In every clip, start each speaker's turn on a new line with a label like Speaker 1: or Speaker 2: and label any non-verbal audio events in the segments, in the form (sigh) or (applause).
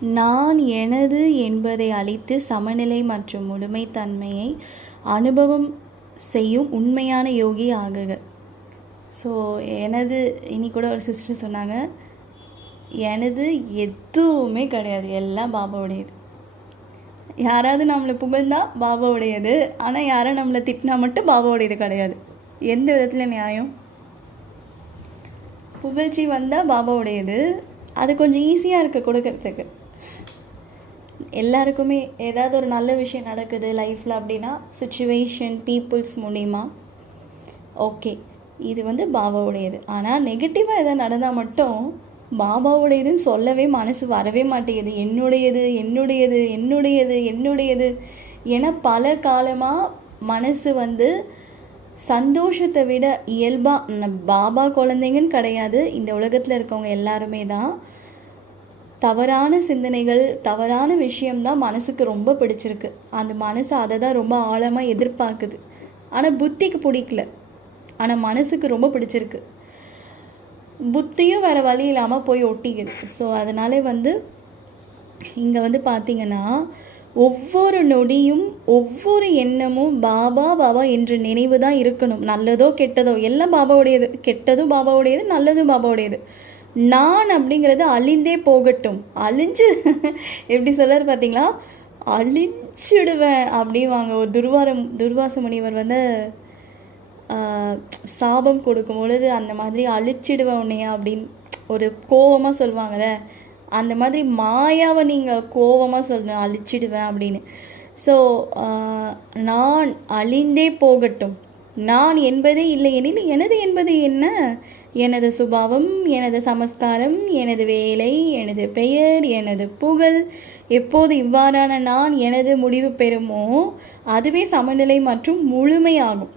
Speaker 1: நான் எனது என்பதை அழித்து சமநிலை மற்றும் முழுமைத்தன்மையை அனுபவம் செய்யும் உண்மையான யோகி ஆகுக. ஸோ எனது இனி கூட ஒரு சிஸ்டர் சொன்னாங்க எனது எதுவுமே கிடையாது எல்லாம் பாபாவுடையது. யாராவது நம்மளை புகழ்ந்தால் பாபாவுடையது ஆனால் யாரும் நம்மளை திட்டினா மட்டும் பாபாவுடையது கிடையாது. எந்த விதத்தில் நியாயம்? புகழ்ச்சி வந்தால் பாபாவுடையது அது கொஞ்சம் ஈஸியாக இருக்குது கொடுக்கறதுக்கு. எல்லாருக்குமே ஏதாவது ஒரு நல்ல விஷயம் நடக்குது லைஃப்பில் அப்படின்னா சுச்சுவேஷன் பீப்புள்ஸ் மூலிமா ஓகே இது வந்து பாபாவுடையது. ஆனால் நெகட்டிவாக எதாவது நடந்தால் மட்டும் பாபாவுடையதுன்னு சொல்லவே மனசு வரவே மாட்டேங்குது. என்னுடையது என்னுடையது என்னுடையது என்னுடையது என பல காலமாக மனசு வந்து சந்தோஷத்தை விட இயல்பாக பாபா குழந்தைங்கன்னு கிடையாது. இந்த உலகத்தில் இருக்கவங்க எல்லாருமே தான் தவறான சிந்தனைகள் தவறான விஷயம்தான் மனசுக்கு ரொம்ப பிடிச்சிருக்கு. அந்த மனசு அதை தான் ரொம்ப ஆழமாக எதிர்பார்க்குது. ஆனால் புத்திக்கு பிடிக்கல. ஆனால் மனசுக்கு ரொம்ப பிடிச்சிருக்கு. புத்தியும் வேறு வழி இல்லாமல் போய் ஒட்டிக்குது. ஸோ அதனாலே வந்து இங்கே வந்து பார்த்திங்கன்னா ஒவ்வொரு நொடியும் ஒவ்வொரு எண்ணமும் பாபா பாபா என்ற நினைவு தான் இருக்கணும். நல்லதோ கெட்டதோ எல்லாம் பாபாவுடையது. கெட்டதும் பாபாவுடையது நல்லதும் பாபாவுடையது. நான் அப்படிங்கிறது அழிந்தே போகட்டும். அழிஞ்சு எப்படி சொல்கிறார் பார்த்தீங்களா அழிஞ்சிடுவேன் அப்படிவாங்க. ஒரு துர்வாரம் துர்வாச முனிவர் வந்து சாபம் கொடுக்கும் பொழுது அந்த மாதிரி அழிச்சிடுவேன் உன்னையா அப்படின்னு ஒரு கோவமாக சொல்லுவாங்கள்ல அந்த மாதிரி மாயாவை நீங்கள் கோவமாக சொல்லணும் அழிச்சிடுவேன் அப்படின்னு. ஸோ நான் அழிந்தே போகட்டும். நான் என்பதே இல்லை எனில் எனது என்பது என்ன? எனது சுபாவம் எனது சமஸ்காரம் எனது வேலை எனது பெயர் எனது புகழ். எப்போது இவ்வாறான நான் எனது முடிவு பெறுமோ அதுவே சமநிலை மற்றும் முழுமையாகும்.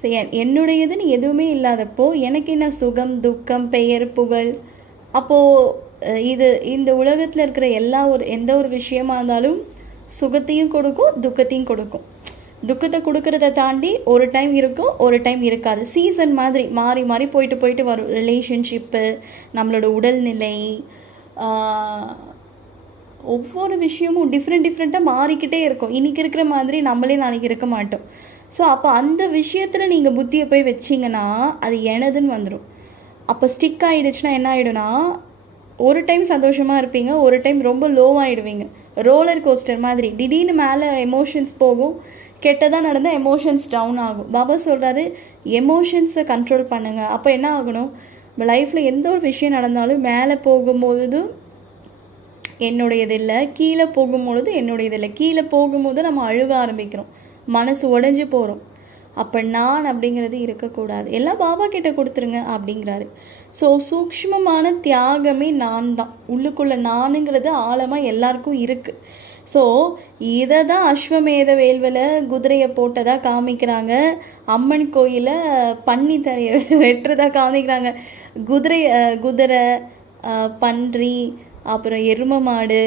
Speaker 1: ஸோ என் என்னுடையதுன்னு எதுவுமே இல்லாதப்போ எனக்கு என்ன சுகம் துக்கம் பெயர் புகழ்? அப்போது இது இந்த உலகத்தில் இருக்கிற எல்லா ஒரு எந்த ஒரு விஷயமா இருந்தாலும் சுகத்தையும் கொடுக்கும் துக்கத்தையும் கொடுக்கும். துக்கத்தை கொடுக்கறத தாண்டி ஒரு டைம் இருக்கும் ஒரு டைம் இருக்காது. சீசன் மாதிரி மாறி மாறி போயிட்டு போயிட்டு வரும். ரிலேஷன்ஷிப்பு நம்மளோட உடல்நிலை ஒவ்வொரு விஷயமும் டிஃப்ரெண்ட் டிஃப்ரெண்ட்டாக மாறிக்கிட்டே இருக்கும். இன்றைக்கி இருக்கிற மாதிரி நம்மளே நாளைக்கு இருக்க மாட்டோம். ஸோ அப்போ அந்த விஷயத்தில் நீங்கள் புத்தியை போய் வச்சிங்கன்னா அது எனதுன்னு வந்துடும் அப்போ ஸ்டிக் ஆகிடுச்சுன்னா என்ன ஆகிடும்னா ஒரு டைம் சந்தோஷமாக இருப்பீங்க ஒரு டைம் ரொம்ப லோவாகிடுவீங்க ரோலர் கோஸ்டர் மாதிரி திடீர்னு மேலே எமோஷன்ஸ் போகும். கெட்டதாக நடந்தால் எமோஷன்ஸ் டவுன் ஆகும். பாபா சொல்கிறாரு எமோஷன்ஸை கண்ட்ரோல் பண்ணுங்கள் அப்போ என்ன ஆகணும்? லைஃப்பில் எந்த ஒரு விஷயம் நடந்தாலும் மேலே போகும்போது என்னுடையது இல்லை கீழே போகும்பொழுது என்னுடையது இல்லை. கீழே போகும்போது நம்ம அழுக ஆரம்பிக்கிறோம். மனசு உடைஞ்சு போகிறோம் அப்போ நான் அப்படிங்கிறது இருக்கக்கூடாது. எல்லாம் பாபா கிட்ட கொடுத்துருங்க அப்படிங்கிறாரு. ஸோ சூக்ஷ்மமான தியாகமே நான் தான் உள்ளுக்குள்ளே நானுங்கிறது ஆழமாக எல்லாருக்கும் இருக்குது ஸோ இதை தான் அஸ்வமேத வேல்வில் குதிரையை போட்டதா காமிக்கிறாங்க. அம்மன் கோயிலை பன்னி தரையை (laughs) வெட்டுறதா காமிக்கிறாங்க. குதிரை குதிரை பன்றி அப்புறம் எருமை மாடு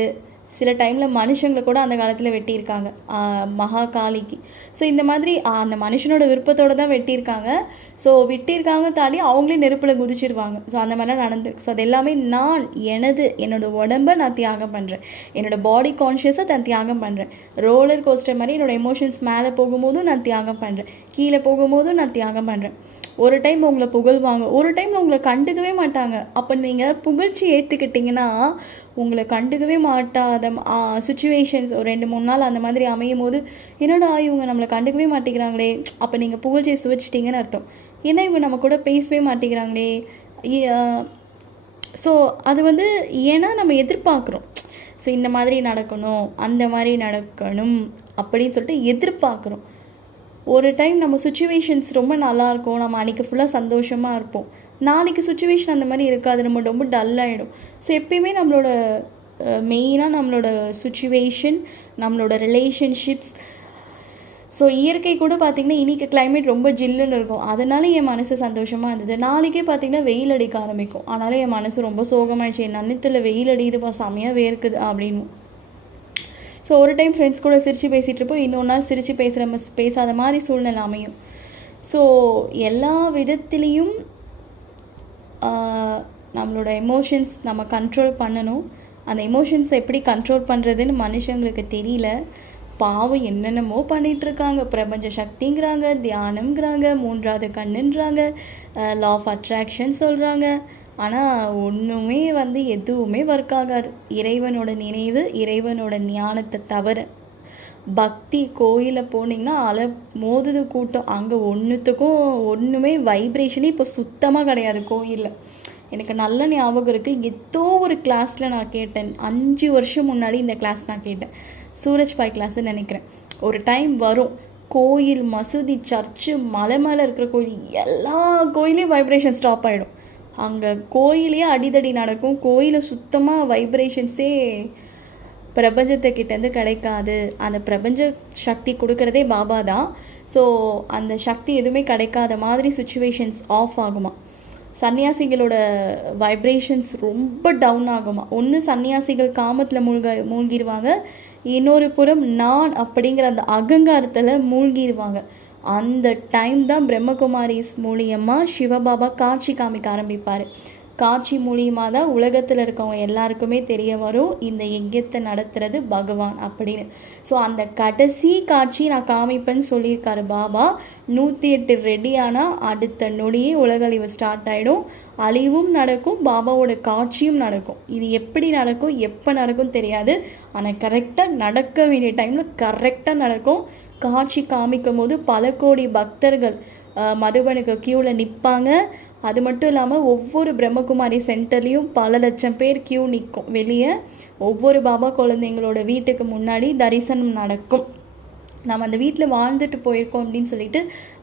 Speaker 1: சில டைமில் மனுஷங்களை கூட அந்த காலத்தில் வெட்டியிருக்காங்க. ஆஹ் மகா காளிக்கு ஸோ இந்த மாதிரி அந்த மனுஷனோட விருப்பத்தோடு தான் வெட்டியிருக்காங்க. ஸோ வெட்டியிருக்காங்க தாண்டி அவங்களே நெருப்பில் குதிச்சிருவாங்க. ஸோ அந்த மாதிரிலாம் நடந்துருக்கு. ஸோ அது எல்லாமே நான் எனது என்னோட உடம்ப நான் தியாகம் பண்ணுறேன் என்னோட பாடி கான்ஷியஸை நான் தியாகம் பண்ணுறேன் ரோலர் கோஸ்டர் மாதிரி என்னோடய எமோஷன்ஸ் மேலே போகும்போதும் நான் தியாகம் பண்ணுறேன் கீழே போகும்போதும் நான் தியாகம் பண்ணுறேன் ஒரு டைம் உங்களை புகழ்வாங்க. ஒரு டைம் உங்களை கண்டுக்கவே மாட்டாங்க. அப்போ நீங்கள் புகழ்ச்சி ஏற்றுக்கிட்டிங்கன்னா உங்களை கண்டுக்கவே மாட்டாத சுச்சுவேஷன்ஸ் ஒரு ரெண்டு மூணு நாள் அந்த மாதிரி அமையும் போது என்னடா இவங்க நம்மளை கண்டுக்கவே மாட்டேங்கிறாங்களே? அப்போ நீங்கள் புகழ்ச்சியை சுவைச்சிட்டிங்கன்னு அர்த்தம். ஏன்னா இவங்க நம்ம கூட பேசவே மாட்டேங்கிறாங்களே? ஸோ அது வந்து ஏன்னா நம்ம எதிர்பார்க்குறோம். ஸோ இந்த மாதிரி நடக்கணும் அந்த மாதிரி நடக்கணும் அப்படின்னு சொல்லிட்டு எதிர்பார்க்குறோம். ஒரு டைம் நம்ம சுச்சுவேஷன்ஸ் ரொம்ப நல்லா இருக்கும். நம்ம அன்றைக்கி ஃபுல்லாக சந்தோஷமாக இருப்போம். நாளைக்கு சுச்சுவேஷன் அந்த மாதிரி இருக்காது. நம்ம ரொம்ப டல்லாகிடும் ஸோ எப்பயுமே நம்மளோட மெயினாக நம்மளோட சுச்சுவேஷன் நம்மளோட ரிலேஷன்ஷிப்ஸ் ஸோ இயற்கை கூட பார்த்திங்கன்னா இன்றைக்கி கிளைமேட் ரொம்ப ஜில்லுன்னு இருக்கும். அதனால என் மனசு சந்தோஷமாக இருந்தது. நாளைக்கே பார்த்திங்கன்னா வெயில் அடிக்க ஆரம்பிக்கும். ஆனாலும் என் மனசு ரொம்ப சோகமாயிடுச்சு. என் நன்னத்தில் வெயில் அடிக்குதுப்பா செமையாக வேர்க்குது அப்படின்னு. ஸோ ஒரு டைம் ஃப்ரெண்ட்ஸ் கூட சிரித்து பேசிகிட்டு இருப்போம். இன்னொரு நாள் சிரித்து பேசுகிற மஸ் பேசாத மாதிரி சூழ்நிலை அமையும். ஸோ எல்லா விதத்துலேயும் நம்மளோட எமோஷன்ஸ் நம்ம கண்ட்ரோல் பண்ணணும். அந்த எமோஷன்ஸை எப்படி கண்ட்ரோல் பண்ணுறதுன்னு மனுஷங்களுக்கு தெரியல. பாவம் என்னென்னமோ பண்ணிகிட்ருக்காங்க பிரபஞ்ச சக்திங்கிறாங்க தியானம்ங்கிறாங்க மூன்றாவது கண்ணுன்றாங்க லா ஆஃப் அட்ராக்ஷன் சொல்கிறாங்க ஆனால் ஒன்றுமே வந்து எதுவுமே ஒர்க் ஆகாது. இறைவனோட நினைவு இறைவனோட ஞானத்தை தவிர. பக்தி கோயிலில் போனீங்கன்னா அலை மோதுது கூட்டம். அங்கே ஒன்றுத்துக்கும் ஒன்றுமே வைப்ரேஷனே இப்போ சுத்தமாக கிடையாது கோயிலில். எனக்கு நல்ல ஞாபகம் இருக்குது ஏதோ ஒரு கிளாஸில் நான் கேட்டேன். அஞ்சு வருஷம் முன்னாடி இந்த கிளாஸ் நான் கேட்டேன். சூரஜ் பாய் கிளாஸ்ன்னு நினைக்கிறேன். ஒரு டைம் வரும். கோயில் மசூதி சர்ச்சு மலை மேலே இருக்கிற கோயில் எல்லா கோயிலையும் வைப்ரேஷன் ஸ்டாப் ஆகிடும் அங்கே கோயிலே அடிதடி நடக்கும். கோயிலில் சுத்தமாக வைப்ரேஷன்ஸே பிரபஞ்சத்துக்கிட்டேருந்து கிடைக்காது. அந்த பிரபஞ்ச சக்தி கொடுக்குறதே பாபா தான். ஸோ அந்த சக்தி எதுவுமே கிடைக்காத மாதிரி சுச்சுவேஷன்ஸ் ஆஃப் ஆகுமா? சன்னியாசிகளோட வைப்ரேஷன்ஸ் ரொம்ப டவுன் ஆகுமா? ஒன்று சன்னியாசிகள் காமத்தில் மூழ்க மூழ்கிடுவாங்க இன்னொரு புறம் நான் அப்படிங்கிற அந்த அகங்காரத்தில் மூழ்கிடுவாங்க அந்த டைம் தான் பிரம்மகுமாரிஸ் மூலியமாக சிவபாபா காட்சி காமிக்க ஆரம்பிப்பார். காட்சி மூலியமாக தான் உலகத்தில் இருக்கவங்க எல்லாருக்குமே தெரிய வரும் இந்த யஜ்யத்தை நடத்துறது பகவான் அப்படின்னு. ஸோ அந்த கடைசி காட்சி நான் காமிப்பேன்னு சொல்லியிருக்காரு பாபா. நூற்றி எட்டு ரெடி ஆனால் அடுத்த நொடியே உலகழிவு ஸ்டார்ட் ஆகிடும் அழிவும் நடக்கும் பாபாவோட காட்சியும் நடக்கும். இது எப்படி நடக்கும் எப்போ நடக்கும் தெரியாது. ஆனால் கரெக்டாக நடக்க வேண்டிய டைமில் கரெக்டாக நடக்கும். காட்சி காமிக்கும் போது பல கோடி பக்தர்கள் மதுபனுக்கு க்யூவில் நிற்பாங்க அது மட்டும் இல்லாமல் ஒவ்வொரு பிரம்மகுமாரி சென்டர்லேயும் பல லட்சம் பேர் க்யூ நிற்கும் வெளியே. ஒவ்வொரு பாபா குழந்தைங்களோட வீட்டுக்கு முன்னாடி தரிசனம் நடக்கும். நம்ம அந்த வீட்டில் வாழ்ந்துட்டு போயிருக்கோம் அப்படின்னு சொல்லிட்டு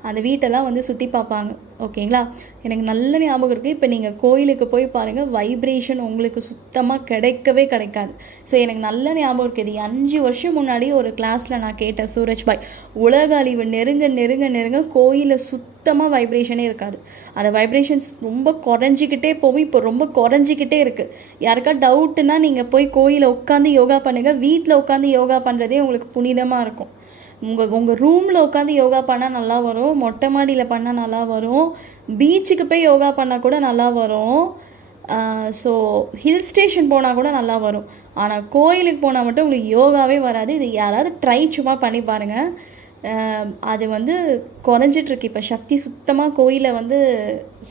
Speaker 1: அந்த வீட்டெல்லாம் வந்து சுற்றி பார்ப்பாங்க. ஓகேங்களா? எனக்கு நல்ல ஞாபகம் இருக்குது இப்போ நீங்கள் கோயிலுக்கு போய் பாருங்கள் வைப்ரேஷன் உங்களுக்கு சுத்தமாக கிடைக்கவே கிடைக்காது. ஸோ எனக்கு நல்ல ஞாபகம் இருக்குது இது அஞ்சு வருஷம் முன்னாடி ஒரு கிளாஸில் நான் கேட்டேன் சூரஜ் பாய் உலக அழிவு நெருங்க நெருங்க நெருங்க கோயிலில் சுத்தமாக வைப்ரேஷனே இருக்காது. அந்த வைப்ரேஷன்ஸ் ரொம்ப குறைஞ்சிக்கிட்டே போகும். இப்போ ரொம்ப குறைஞ்சிக்கிட்டே இருக்குது யாருக்கா டவுட்டுன்னா நீங்கள் போய் கோயிலில் உட்காந்து யோகா பண்ணுங்கள் வீட்டில் உட்காந்து யோகா பண்ணுறதே உங்களுக்கு புனிதமாக இருக்கும். உங்கள் உங்கள் ரூமில் உட்காந்து யோகா பண்ணால் நல்லா வரும். மொட்டை மாடியில் பண்ணால் நல்லா வரும். பீச்சுக்கு போய் யோகா பண்ணால் கூட நல்லா வரும். ஸோ ஹில் ஸ்டேஷன் போனால் கூட நல்லா வரும். ஆனால் கோயிலுக்கு போனால் மட்டும் உங்களுக்கு யோகாவே வராது. இது யாராவது ட்ரை சும்மா பண்ணி பாருங்கள் அது வந்து குறைஞ்சிட்ருக்கு. இப்போ சக்தி சுத்தமாக கோயிலை வந்து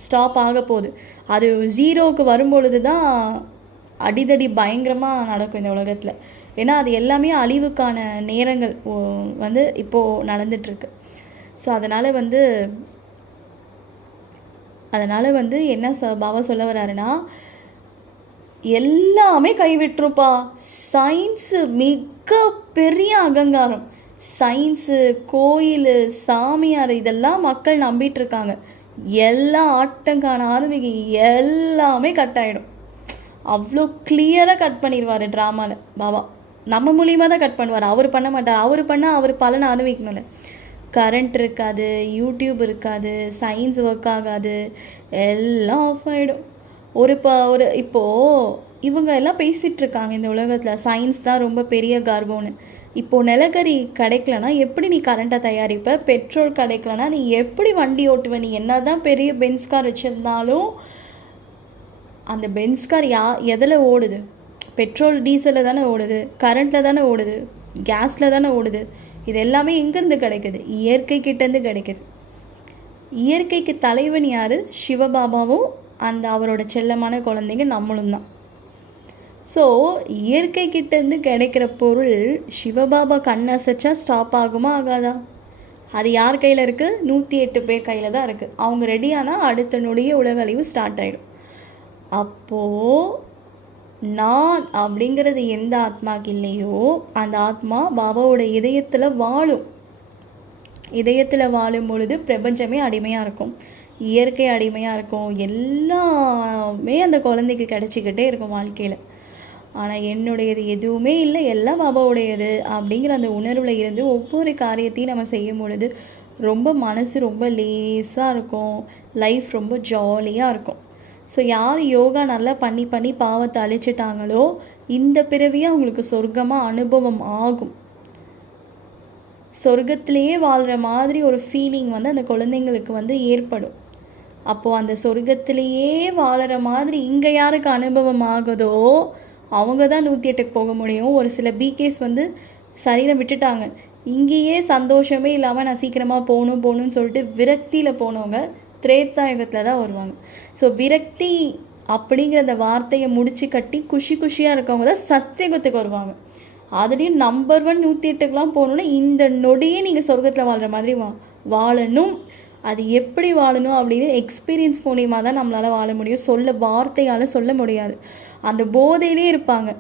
Speaker 1: ஸ்டாப் ஆக போகுது. அது ஜீரோவுக்கு வரும்பொழுது தான் அடிதடி பயங்கரமாக நடக்கும் இந்த உலகத்தில். ஏன்னா அது எல்லாமே அழிவுக்கான நேரங்கள் ஓ- வந்து இப்போது நடந்துட்டுருக்கு. ஸோ அதனால் வந்து அதனால் வந்து என்ன ச பாபா சொல்ல வர்றாருன்னா எல்லாமே கைவிட்டுருப்பா சயின்ஸு மிக பெரிய அகங்காரம். சயின்ஸு கோயில் சாமியார் இதெல்லாம் மக்கள் நம்பிட்டு இருக்காங்க எல்லா ஆட்டங்கான ஆரம்பிக்கு எல்லாமே கட் ஆகிடும் அவ்வளோ கிளியராக கட் பண்ணிடுவார் ட்ராமாவில் பாபா. நம்ம மூலியமாக தான் கட் பண்ணுவார். அவர் பண்ண மாட்டார். அவர் பண்ணால் அவர் பலனை அனுபவிக்கணும்ல கரண்ட் இருக்காது யூடியூப் இருக்காது சயின்ஸ் ஒர்க் ஆகாது எல்லாம் ஆஃப் ஆகிடும் ஒரு இப்போ ஒரு இப்போது இவங்க எல்லாம் பேசிகிட்டு இருக்காங்க இந்த உலகத்தில். சயின்ஸ் தான் ரொம்ப பெரிய கர்வம்னு. இப்போது நிலக்கரி கிடைக்கலனா எப்படி நீ கரண்ட்டை தயாரிப்ப? பெட்ரோல் கிடைக்கலனா நீ எப்படி வண்டி ஓட்டுவ? நீ என்ன தான் பெரிய பென்ஸ் கார் வச்சுருந்தாலும் அந்த பென்ஸ் கார் யா எதில் ஓடுது? பெட்ரோல் டீசலில் தானே ஓடுது கரண்ட்டில் தானே ஓடுது கேஸில் தானே ஓடுது. இது எல்லாமே எங்கேருந்து கிடைக்குது இயற்கை கிட்டேருந்து கிடைக்குது. இயற்கைக்கு தலைவன் யார்? சிவபாபாவும் அந்த அவரோட செல்லமான குழந்தைங்க நம்மளும் தான். ஸோ இயற்கை கிட்டேருந்து கிடைக்கிற பொருள் சிவபாபா கண்ணசைச்சா ஸ்டாப் ஆகுமா ஆகாதா? அது யார் கையில் இருக்குது நூற்றி எட்டு பேர் கையில் தான் இருக்குது அவங்க ரெடியானால் அடுத்த நொடியே உலக அழிவு ஸ்டார்ட் ஆகிடும் அப்போது நான் அப்படிங்கிறது எந்த ஆத்மாக்கு இல்லையோ அந்த ஆத்மா பாபாவோட இதயத்தில் வாழும். இதயத்தில் வாழும் பொழுது பிரபஞ்சமே அடிமையாக இருக்கும். இயற்கை அடிமையாக இருக்கும். எல்லாமே அந்த குழந்தைக்கு கிடச்சிக்கிட்டே இருக்கும் வாழ்க்கையில். ஆனால் என்னுடையது எதுவுமே இல்லை. எல்லாம் பாபாவுடையது அப்படிங்கிற அந்த உணர்வில் இருந்து ஒவ்வொரு காரியத்தையும் நம்ம செய்யும் பொழுது ரொம்ப மனசு ரொம்ப லேஸாக இருக்கும். லைஃப் ரொம்ப ஜாலியாக இருக்கும். ஸோ யார் யோகா நல்லா பண்ணி பண்ணி பாவத்தை அழிச்சிட்டாங்களோ இந்த பிறவியே அவங்களுக்கு சொர்க்கமாக அனுபவம் ஆகும். சொர்க்கத்திலேயே வாழ்கிற மாதிரி ஒரு ஃபீலிங் வந்து அந்த குழந்தைங்களுக்கு வந்து ஏற்படும். அப்போது அந்த சொர்க்கத்திலேயே வாழற மாதிரி இங்கே யாருக்கு அனுபவம் ஆகுதோ அவங்க தான் நூற்றி எட்டுக்கு போக முடியும். ஒரு சில பிகேஸ் வந்து சரீரம் விட்டுட்டாங்க. இங்கேயே சந்தோஷமே இல்லாமல் நான் சீக்கிரமாக போகணும் போகணும்னு சொல்லிட்டு விரக்தியில் போனவங்க திரேத்தாயுகத்தில் தான் வருவாங்க. ஸோ விரக்தி அப்படிங்கிற அந்த வார்த்தையை முடிச்சு கட்டி குஷி குஷியாக இருக்கவங்க தான் சத்தியகுத்துக்கு வருவாங்க. அதுலேயும் நம்பர் ஒன் நூற்றி எட்டுக்கெலாம் போகணுன்னா இந்த நொடியே நீங்கள் சொர்க்கத்தில் வாழ்கிற மாதிரி வா வாழணும். அது எப்படி வாழணும் அப்படின்னு எக்ஸ்பீரியன்ஸ் மூலியமாக தான் நம்மளால் வாழ முடியும். சொல்ல வார்த்தையால் சொல்ல முடியாது. அந்த போதையிலே இருப்பாங்க.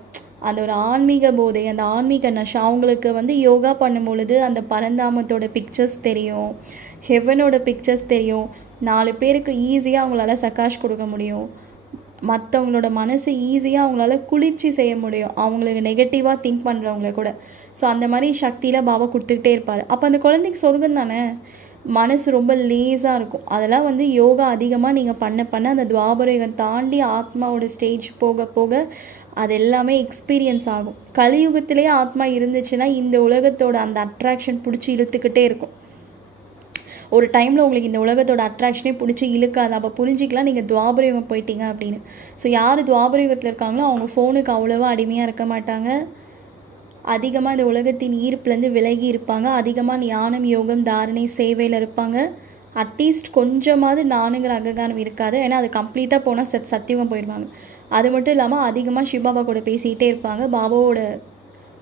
Speaker 1: அந்த ஒரு ஆன்மீக போதை அந்த ஆன்மீக நஷா அவங்களுக்கு வந்து யோகா பண்ணும் பொழுது அந்த பரந்தாமத்தோட பிக்சர்ஸ் தெரியும். ஹெவனோட பிக்சர்ஸ் தெரியும். நாலு பேருக்கு ஈஸியாக அவங்களால சக்காஷ் கொடுக்க முடியும். மற்றவங்களோட மனசு ஈஸியாக அவங்களால குளிர்ச்சி செய்ய முடியும். அவங்களுக்கு நெகட்டிவாக திங்க் பண்ணுறவங்கள கூட. ஸோ அந்த மாதிரி சக்தியில் பாபா கொடுத்துக்கிட்டே இருப்பார். அப்போ அந்த குழந்தைக்கு சொர்க்கம் தானே? மனசு ரொம்ப லேஸாக இருக்கும். அதெல்லாம் வந்து யோகா அதிகமாக நீங்கள் பண்ண பண்ண அந்த துவாபரயுகம் தாண்டி ஆத்மாவோட ஸ்டேஜ் போக போக அது எல்லாமே எக்ஸ்பீரியன்ஸ் ஆகும். கலியுகத்திலேயே ஆத்மா இருந்துச்சுன்னா இந்த உலகத்தோட அந்த அட்ராக்ஷன் பிடிச்சி இழுத்துக்கிட்டே இருக்கும். ஒரு டைமில் உங்களுக்கு இந்த உலகத்தோட அட்ராக்ஷனே பிடிச்சி இழுக்காது. அப்போ புரிஞ்சிக்கலாம் நீங்கள் துவாபரயுகம் போயிட்டீங்க அப்படின்னு. ஸோ யார் துவாபரயுகத்தில் இருக்காங்களோ அவங்க ஃபோனுக்கு அவ்வளோவா அடிமையாக இருக்க மாட்டாங்க. அதிகமாக இந்த உலகத்தின் ஈர்ப்புலேருந்து விலகி இருப்பாங்க. அதிகமாக ஞானம் யோகம் தாரணை சேவையில் இருப்பாங்க. அட்லீஸ்ட் கொஞ்சமாவது நானுங்கிற அகங்காரம் இருக்காது. ஏன்னா அது கம்ப்ளீட்டாக போனால் சத் சத்தியகம் போயிடுவாங்க. அது மட்டும் இல்லாமல் அதிகமாக சிவபாபா கூட பேசிக்கிட்டே இருப்பாங்க. பாபாவோட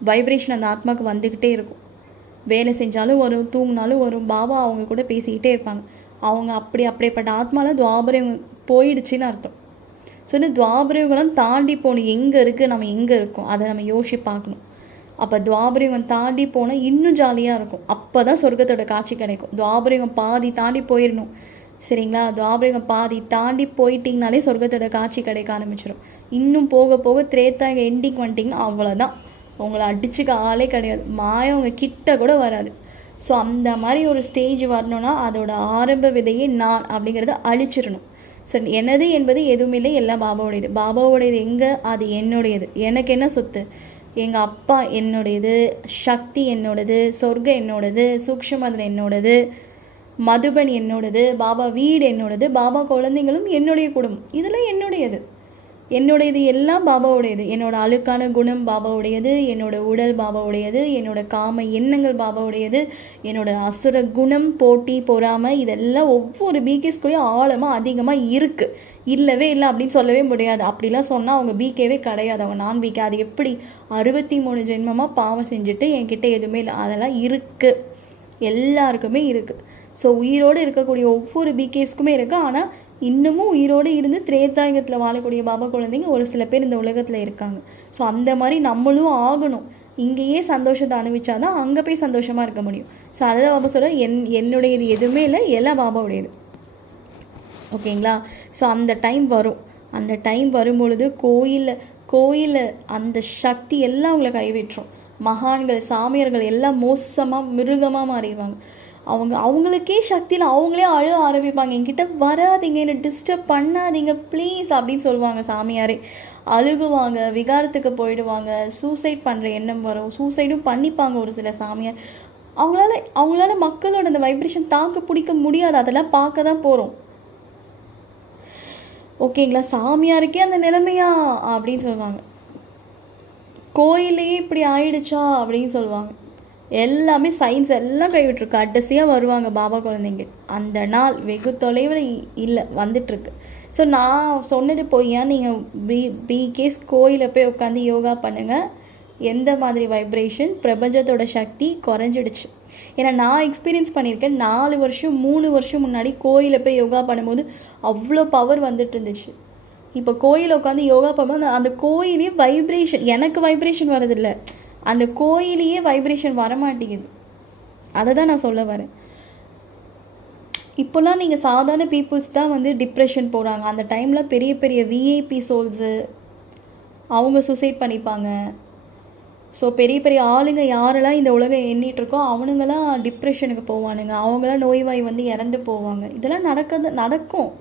Speaker 1: வைப்ரேஷன் அந்த ஆத்மாவுக்கு வந்துக்கிட்டே இருக்கும். வேலை செஞ்சாலும் வரும் தூங்கினாலும் வரும். பாபா அவங்க கூட பேசிக்கிட்டே இருப்பாங்க. அவங்க அப்படி அப்படிப்பட்ட ஆத்மாவில் துவாபரம் போயிடுச்சுன்னு அர்த்தம். ஸோ இந்த துவாபரயுகம் தாண்டி போகணும் எங்கே இருக்குது நம்ம எங்கே இருக்கோம்? அதை நம்ம யோசிச்சு பார்க்கணும். அப்போ துவாபரயுகம் தாண்டி போனால் இன்னும் ஜாலியாக இருக்கும். அப்போ தான் சொர்க்கத்தோட காட்சி கிடைக்கும். துவாபரயுகம் பாதி தாண்டி போயிடணும். சரிங்களா? துவாபரயுகம் பாதி தாண்டி போயிட்டிங்கனாலே சொர்க்கத்தோட காட்சி கிடைக்க ஆரம்பிச்சிடும் இன்னும் போக போக திரேத்தாங்க எண்டிங் வந்துட்டிங்கன்னா அவ்வளோதான் உங்களை அடிச்சுக்க ஆளே கிடையாது. மாயம் அவங்க கிட்ட கூட வராது. ஸோ அந்த மாதிரி ஒரு ஸ்டேஜ் வரணும்னா அதோட ஆரம்ப விதையே நான் அப்படிங்கிறத அழிச்சிடணும். சரி எனது என்பது எதுவுமே இல்லை எல்லாம் பாபாவுடையது. பாபாவுடையது எங்கே? அது என்னுடையது. எனக்கு என்ன சொத்து? எங்கள் அப்பா என்னுடையது சக்தி என்னோடது சொர்க்கம் என்னோடது சூக்ஷமதில் என்னோடது மதுபன் என்னோடது பாபா வீடு என்னோடது பாபா குழந்தைங்களும் என்னுடைய குடும்பம். இதெல்லாம் என்னுடையது. என்னுடையது எல்லாம் பாபாவுடையது. என்னோட அழுக்கான குணம் பாபாவுடையது என்னோட உடல் பாபாவுடையது என்னோட காம எண்ணங்கள் பாபாவுடையது என்னோட அசுர குணம் போட்டி பொறாமை இதெல்லாம் ஒவ்வொரு பிகேஸ்குள்ளேயும் ஆழமாக அதிகமாக இருக்குது இல்லவே இல்லை அப்படின்னு சொல்லவே முடியாது. அப்படிலாம் சொன்னால் அவங்க பிகேவே கிடையாது. அவங்க நான் பிகே அது எப்படி அறுபத்தி மூணு ஜென்மமாக பாவம் செஞ்சுட்டு என்கிட்ட எதுவுமே இல்லை. அதெல்லாம் இருக்குது எல்லாருக்குமே இருக்குது ஸோ உயிரோடு இருக்கக்கூடிய ஒவ்வொரு பிகேஸ்க்குமே இருக்குது ஆனால் இன்னமும் உயிரோடு இருந்து திரேத்தாயுகத்தில் வாழக்கூடிய பாபா குழந்தைங்க ஒரு சில பேர் இந்த உலகத்தில் இருக்காங்க. ஸோ அந்த மாதிரி நம்மளும் ஆகணும். இங்கேயே சந்தோஷத்தை அனுபவிச்சாதான் அங்கே போய் சந்தோஷமாக இருக்க முடியும். ஸோ அதை பாபா சொல்ல என் என்னுடையது எதுவுமே இல்லை எல்லாம் பாபாவுடையது. ஓகேங்களா? ஸோ அந்த டைம் வரும். அந்த டைம் வரும்பொழுது கோயிலில் கோயிலில் அந்த சக்தி எல்லாம் உங்களை கைவிட்டுரும். மகான்கள் சாமியார்கள் எல்லாம் மோசமாக மிருகமாக மாறிடுவாங்க. அவங்க அவங்களுக்கே சக்தியில் அவங்களே அழ ஆரம்பிப்பாங்க. என்கிட்ட வராதிங்க என்னை டிஸ்டர்ப் பண்ணாதீங்க ப்ளீஸ் அப்படின்னு சொல்லுவாங்க சாமியாரே. அழுகுவாங்க விகாரத்துக்கு போயிடுவாங்க சூசைட் பண்ணுற எண்ணம் வரும். சூசைடும் பண்ணிப்பாங்க ஒரு சில சாமியார். அவங்களால அவங்களால மக்களோட அந்த வைப்ரேஷன் தாக்க பிடிக்க முடியாது. அதெல்லாம் பார்க்க தான் போகிறோம் ஓகேங்களா? சாமியாருக்கே அந்த நிலைமையா? அப்படின்னு சொல்லுவாங்க. கோயிலையே இப்படி ஆயிடுச்சா? அப்படின்னு சொல்லுவாங்க. எல்லாமே சயின்ஸ் எல்லாம் கைவிட்டுருக்கு. கடைசியாக வருவாங்க பாபா குழந்தைங்க. அந்த நாள் வெகு தொலைவில் இல்லை வந்துட்டுருக்கு. ஸோ நான் சொன்னது பொய்யா? நீங்கள் பி பிகேஸ் கோயிலில் போய் உட்காந்து யோகா பண்ணுங்கள் எந்த மாதிரி வைப்ரேஷன் பிரபஞ்சத்தோட சக்தி குறைஞ்சிடுச்சு. ஏன்னா நான் எக்ஸ்பீரியன்ஸ் பண்ணியிருக்கேன். நாலு வருஷம் மூணு வருஷம் முன்னாடி கோயிலில் போய் யோகா பண்ணும்போது அவ்வளோ பவர் வந்துட்டு இருந்துச்சு இப்போ கோயிலில் உட்காந்து யோகா பண்ணும்போது அந்த கோயிலே வைப்ரேஷன் எனக்கு வைப்ரேஷன் வரதில்லை அந்த கோயிலையே வைப்ரேஷன் வரமாட்டேங்குது. அதை தான் நான் சொல்ல வரேன். இப்போல்லாம் நீங்கள் சாதாரண பீப்புள்ஸ் தான் வந்து டிப்ரெஷன் போகிறாங்க அந்த டைமில் பெரிய பெரிய விஐபி சோல்ஸு அவங்க சூசைட் பண்ணிப்பாங்க. ஸோ பெரிய பெரிய ஆளுங்க யாரெல்லாம் இந்த உலகம் எண்ணிகிட்ருக்கோ அவனுங்களாம் டிப்ரெஷனுக்கு போவானுங்க. அவங்களாம் நோய்வாய் வந்து இறந்து போவாங்க. இதெல்லாம் நடக்கிறது நடக்கும்.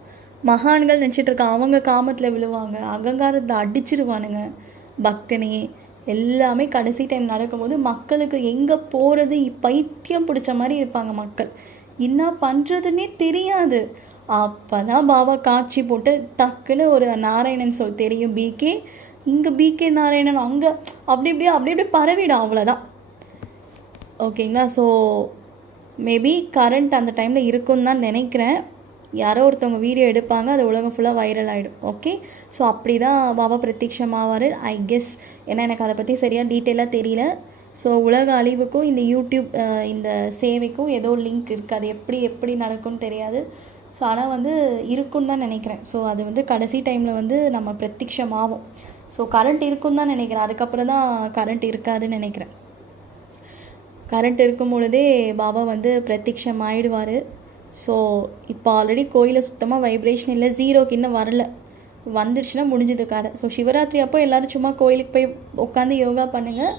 Speaker 1: மகான்கள் நினச்சிட்டு அவங்க காமத்தில் விழுவாங்க. அகங்காரத்தை அடிச்சிருவானுங்க. பக்தனையே. எல்லாமே கடைசி டைம் நடக்கும்போது மக்களுக்கு எங்கே போகிறது பைத்தியம் பிடிச்ச மாதிரி இருப்பாங்க மக்கள். என்ன பண்ணுறதுன்னே தெரியாது. அப்போ தான் பாபா காட்சி போட்டு டக்குன்னு ஒரு நாராயணன் சொல் தெரியும் பிகே இங்கே பிகே நாராயணன் அங்கே அப்படி இப்படியே அப்படி அப்படியே பரவிடும் அவ்வளோதான் ஓகேங்களா ஸோ மேபி கரண்ட் அந்த டைமில் இருக்குன்னு தான் நினைக்கிறேன். யாரோ ஒருத்தவங்க வீடியோ எடுப்பாங்க அது உலகம் ஃபுல்லாக வைரல் ஆகிடும் ஓகே ஸோ அப்படி தான் பாபா பிரத்யக்ஷமாவார் ஐ கெஸ் ஏன்னா எனக்கு அதை பற்றி சரியாக டீட்டெயிலாக தெரியல. ஸோ உலக அழிவுக்கும் இந்த யூடியூப் இந்த சேவைக்கும் ஏதோ லிங்க் இருக்குது அது எப்படி எப்படி நடக்கும்னு தெரியாது. ஸோ ஆனால் வந்து இருக்குன்னு தான் நினைக்கிறேன். ஸோ அது வந்து கடைசி டைமில் வந்து நம்ம பிரத்யக்ஷமாகும் ஸோ கரண்ட் இருக்குன்னு தான் நினைக்கிறேன். அதுக்கப்புறம் தான் கரண்ட் இருக்காதுன்னு நினைக்கிறேன். கரண்ட் இருக்கும் பொழுதே பாபா வந்து பிரத்யக்ஷம் ஆயிடுவார் ஸோ இப்போ ஆல்ரெடி கோயிலில் சுத்தமாக வைப்ரேஷன் இல்லை. ஜீரோக்கு இன்னும் வரல. வந்துடுச்சுன்னா முடிஞ்சது கதை. ஸோ சிவராத்திரி அப்போ எல்லோரும் சும்மா கோயிலுக்கு போய் உட்காந்து யோகா பண்ணுங்கள்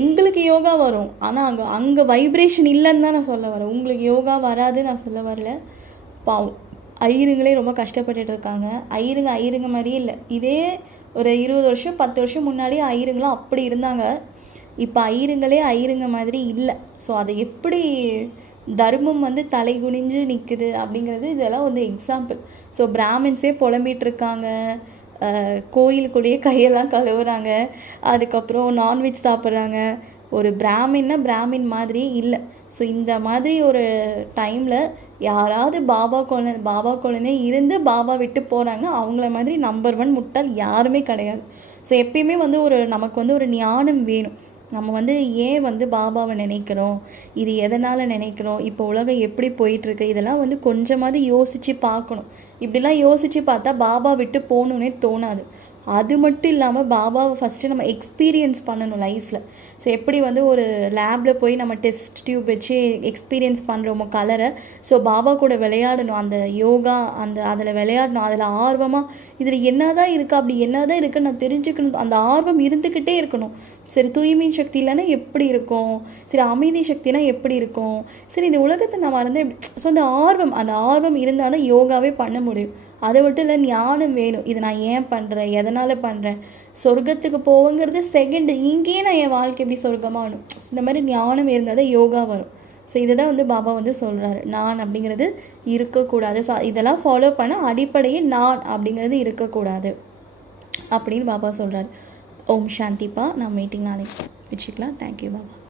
Speaker 1: உங்களுக்கு யோகா வரும். ஆனால் அங்கே அங்கே வைப்ரேஷன் இல்லைன்னு தான் நான் சொல்ல வரேன். உங்களுக்கு யோகா வராது நான் சொல்ல வரல. பாவம். ஐயருங்களே ரொம்ப கஷ்டப்பட்டுட்டு இருக்காங்க. ஐயருங்க ஐயருங்க மாதிரியே இல்லை. இதே ஒரு இருபது வருஷம் பத்து வருஷம் முன்னாடி ஐயருங்களாம் அப்படி இருந்தாங்க. இப்போ ஐயருங்களே ஐயருங்க மாதிரி இல்லை. ஸோ அதை எப்படி தர்மம் வந்து தலை குனிஞ்சு நிற்குது அப்படிங்கிறது இதெல்லாம் வந்து எக்ஸாம்பிள் ஸோ பிராமின்ஸே புலம்பிட்டு இருக்காங்க கோயிலுக்குள்ளேயே கையெல்லாம் கழுவுறாங்க. அதுக்கப்புறம் நான்வெஜ் சாப்பிட்றாங்க. ஒரு பிராமின்னா பிராமின் மாதிரி இல்லை. ஸோ இந்த மாதிரி ஒரு டைமில் யாராவது பாபா குழந்தை பாபா குழந்தை இருந்து பாபா விட்டு போகிறாங்கன்னா அவங்கள மாதிரி நம்பர் ஒன் முட்டாள் யாருமே கிடையாது. ஸோ எப்பயுமே வந்து ஒரு நமக்கு வந்து ஒரு ஞானம் வேணும். நம்ம வந்து ஏன் வந்து பாபாவை நினைக்கிறோம்? இது எதனால் நினைக்கிறோம்? இப்போ உலகம் எப்படி போயிட்டுருக்கு? இதெல்லாம் வந்து கொஞ்சமாவது யோசித்து பார்க்கணும். இப்படிலாம் யோசித்து பார்த்தா பாபா விட்டு போகணுன்னே தோணாது. அது மட்டும் இல்லாமல் பாபாவை ஃபஸ்ட்டு நம்ம எக்ஸ்பீரியன்ஸ் பண்ணணும் லைஃப்பில் ஸோ எப்படி வந்து ஒரு லேபில் போய் நம்ம டெஸ்ட் டியூப் வச்சு எக்ஸ்பீரியன்ஸ் பண்ணுறோமோ கலரை ஸோ பாபா கூட விளையாடணும். அந்த யோகா அந்த அதில் விளையாடணும். அதில் ஆர்வமாக இதில் என்னதான் இருக்குது அப்படி என்னதான் இருக்குன்னு நான் தெரிஞ்சுக்கணும். அந்த ஆர்வம் இருந்துக்கிட்டே இருக்கணும். சரி தூய்மை சக்தி இல்லைன்னா எப்படி இருக்கும்? சரி அமைதி சக்தினா எப்படி இருக்கும்? சரி இந்த உலகத்தை நான் மறந்து ஸோ அந்த ஆர்வம் அந்த ஆர்வம் இருந்தால் தான் யோகாவே பண்ண முடியும். அதை மட்டும் இல்லை ஞானம் வேணும். இது நான் ஏன் பண்ணுறேன் எதனால் பண்ணுறேன் சொர்க்கத்துக்கு போவோங்கிறது செகண்டு இங்கேயே நான் என் வாழ்க்கை எப்படி சொர்க்கமாகணும் இந்த மாதிரி ஞானம் இருந்தால் தான் யோகா வரும். ஸோ இதை தான் வந்து பாபா வந்து சொல்கிறாரு நான் அப்படிங்கிறது இருக்கக்கூடாது. ஸோ இதெல்லாம் ஃபாலோ பண்ண அடிப்படையில் நான் அப்படிங்கிறது இருக்கக்கூடாது அப்படின்னு பாபா சொல்கிறாரு ஓம் சாந்திப்பா நான் மீட்டிங் நாளைக்கு வச்சுக்கலாம். தேங்க்யூ பாபா.